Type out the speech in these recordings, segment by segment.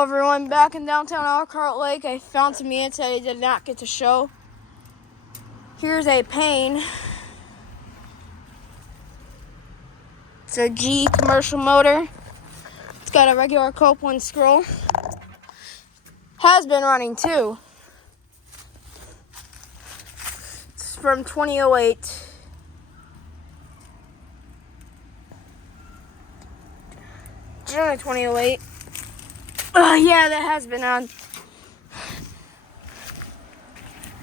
Everyone, back in downtown Elkhart Lake, I found some units that I did not get to show. Here's a Payne. It's a G commercial motor. It's got a regular Copeland scroll. Has been running too. It's from 2008. June of 2008. Yeah, that has been on.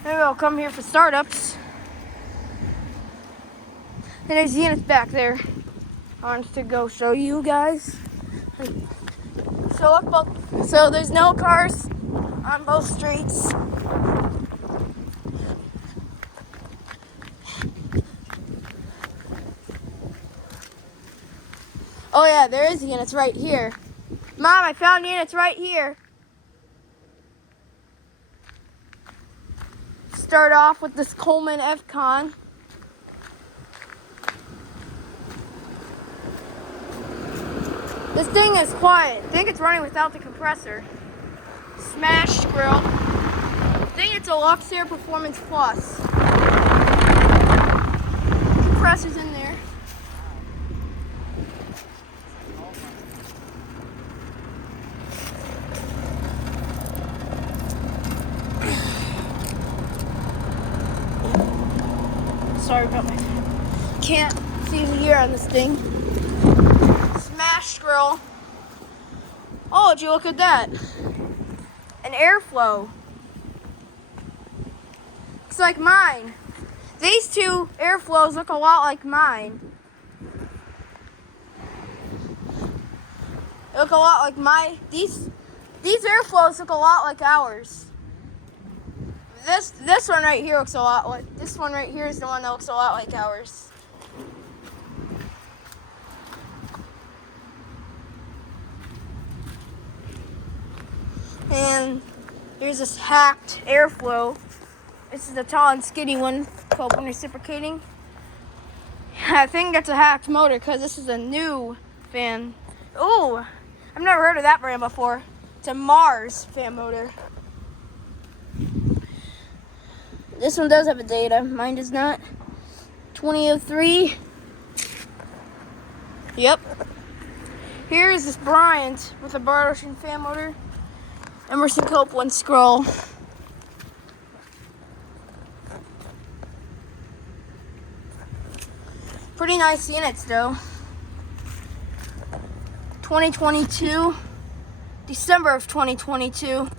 Maybe I'll come here for startups. And there's units back there. I wanted to go show you guys. So there's no cars on both streets. Oh yeah, there is units right here. Mom, I found units right here. Start off with this Coleman F-Con. This thing is quiet. I think it's running without the compressor. Smashed grill. I think it's a Luxair Performance Plus. Compressor's in there. Sorry about my... Can't see the year on this thing. Smashed grill. Oh, would you look at that? An airflow. Looks like mine. These two airflows look a lot like mine. They look a lot like my... These airflows look a lot like ours. This one right here looks a lot like... This one right here is the one that looks a lot like ours. And here's this hacked airflow. This is the tall and skinny one called reciprocating. I think that's a hacked motor because this is a new fan. Ooh, I've never heard of that brand before. It's a Mars fan motor. This one does have a data. Mine does not. 2003. Yep. Here is this Bryant with a Bartolin fan motor. Emerson Copeland scroll. Pretty nice units though. 2022. December of 2022.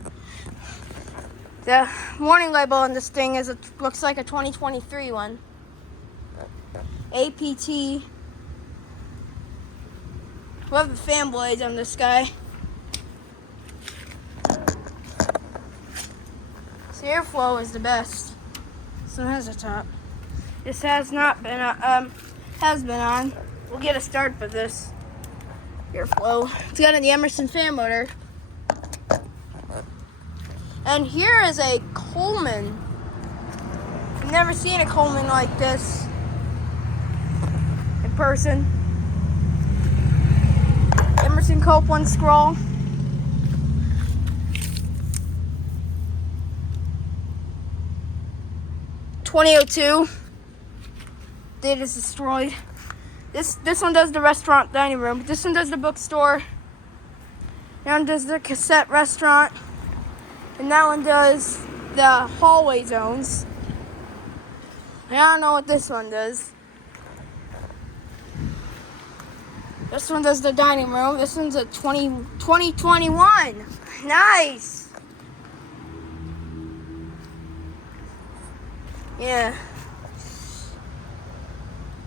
The warning label on this thing is looks like a 2023 one. APT. Love the fan blades on this guy. This airflow is the best. This one has a top. This has not been has been on. We'll get a start with this airflow. It's got the Emerson fan motor. And here is a Coleman. I've never seen a Coleman like this in person. Emerson Copeland scroll. .2002. Data's destroyed. This one does the restaurant dining room. This one does the bookstore. That one does the cassette restaurant. And that one does the hallway zones. I don't know what this one does. This one does the dining room. This one's a 2021. Nice. Yeah.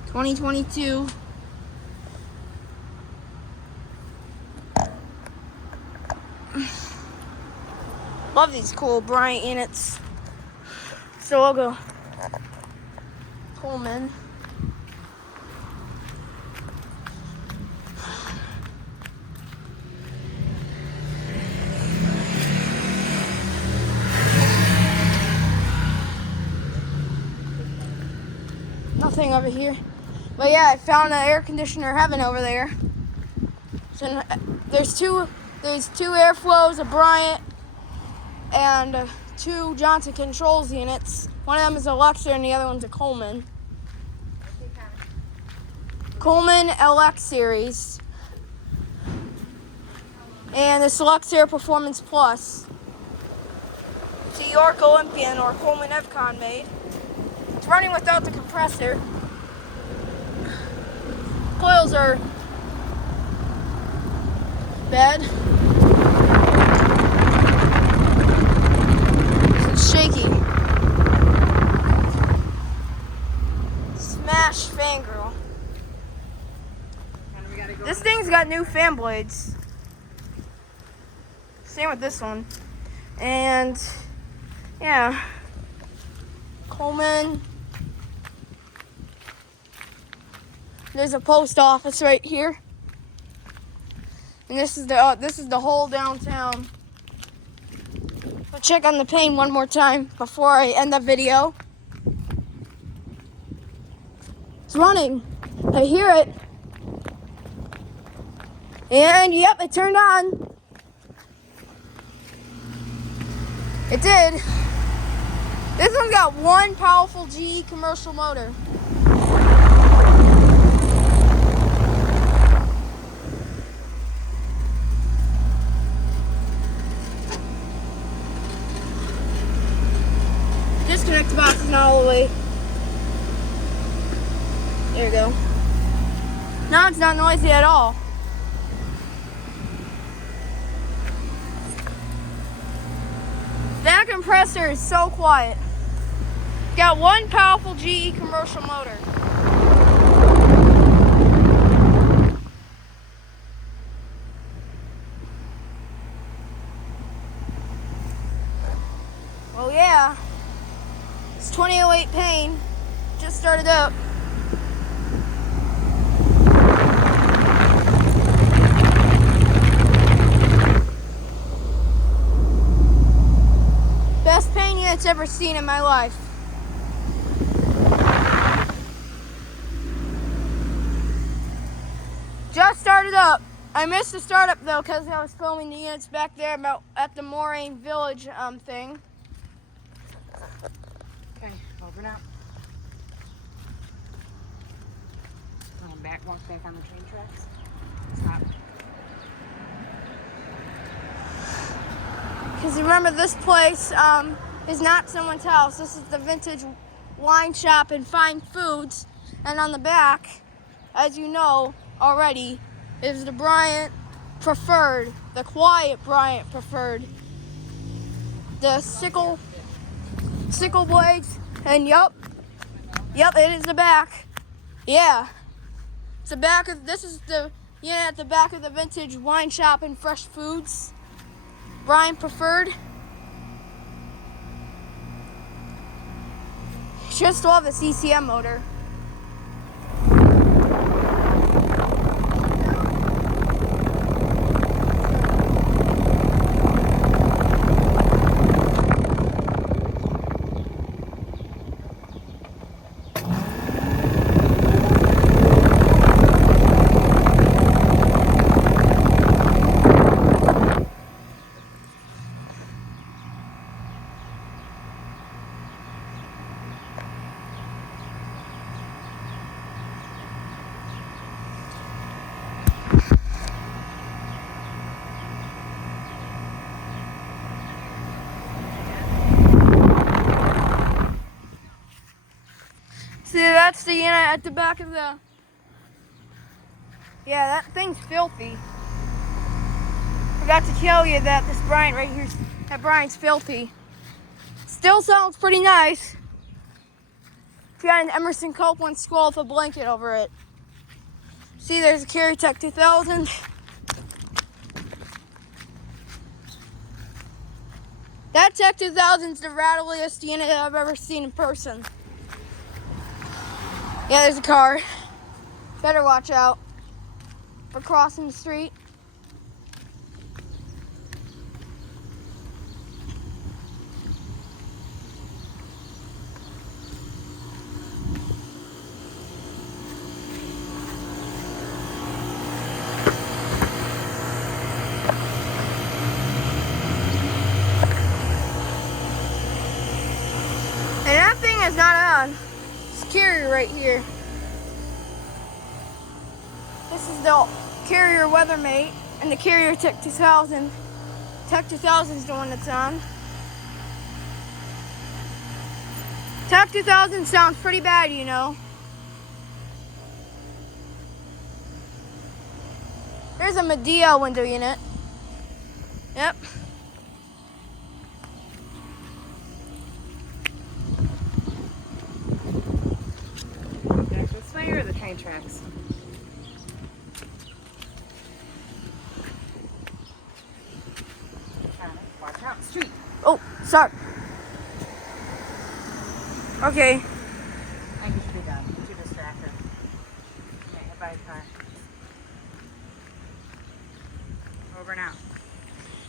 2022. Love these cool Bryant units. So I'll go Coleman. Nothing over here. But yeah, I found an air conditioner heaven over there. So there's two There's 2 airflows, a Bryant, and 2 Johnson Controls units. One of them is a Luxor and the other one's a Coleman. Coleman LX series. And this Luxor Performance Plus. It's a York Olympian or Coleman Evcon made. It's running without the compressor. Coils are bad. It's shaky. Smash fangirl. This thing's got new fan blades. Same with this one. And yeah. Coleman. There's a post office right here. And this is the whole downtown. I'll check on the Payne one more time before I end the video. It's running. I hear it. And yep, it turned on. It did. This one's got 1 powerful GE commercial motor. Disconnect box is not all the way. There you go. Now it's not noisy at all. That compressor is so quiet. Got 1 powerful GE commercial motor. Oh yeah. It's 2008 Payne. Just started up. Best Payne units ever seen in my life. Just started up. I missed the startup though because I was filming the units back there at the Moraine Village thing. Okay, over now. Walk back on the train tracks. Stop. Because remember, this place is not someone's house. This is the Vintage Wine Shop and Fine Foods. And on the back, as you know already, is the Bryant Preferred, the quiet Bryant Preferred. The sickle blades, and yep, it is the back. Yeah, it's the back of, this is the unit at the back of the Vintage Wine Shop and Fresh Foods. Bryant Preferred. Just love the CCM motor. See, that's the unit at the back of the... Yeah, that thing's filthy. Forgot to tell you that this Bryant right here, that Bryant's filthy. Still sounds pretty nice. If you got an Emerson Copeland scroll with a blanket over it. See, there's a Carry Tech 2000. That Tech 2000 is the rattliest unit I've ever seen in person. Yeah, there's a car. Better watch out for crossing the street. is not on. It's carrier right here. This is the carrier Weathermate and the carrier Tech 2000. Tech 2000 is the one that's on. Tech 2000 sounds pretty bad, you know. There's a Medea window unit. Yep. Back this way or the train tracks? Watch out, street. Oh, sorry. Okay. I think you should be done. Too distracted. You might hit by a car. Over now.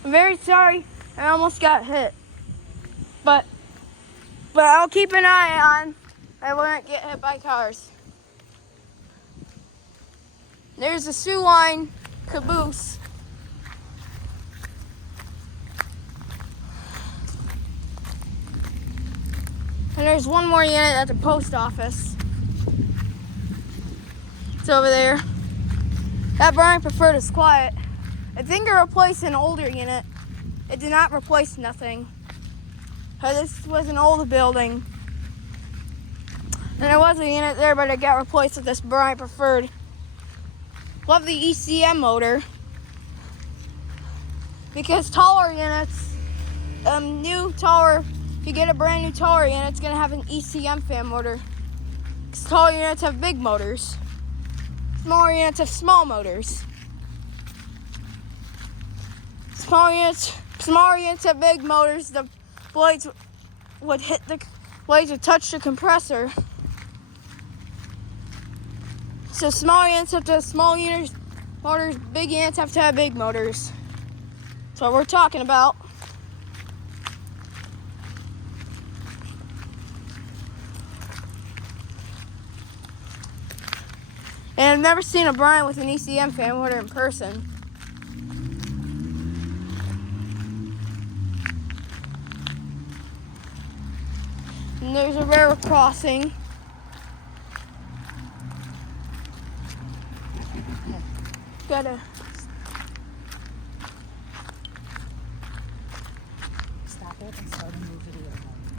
I'm very sorry. I almost got hit. But I'll keep an eye on. I won't get hit by cars. There's a Sioux Line caboose. And there's one more unit at the post office. It's over there. That Bryant Preferred is quiet. I think it replaced an older unit. It did not replace nothing. This was an old building. And there was a unit there, but it got replaced with this Bryant Preferred. Love the ECM motor. Because taller units, if you get a brand new taller unit, it's going to have an ECM fan motor. Because taller units have big motors. Smaller units have small motors. Smaller units have big motors. The blades would touch the compressor. So small units have to have small motors. Big units have to have big motors. That's what we're talking about. And I've never seen a Bryant with an ECM fan motor in person. And there's a railroad crossing. Gotta Stop it and start a new video.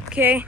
Okay.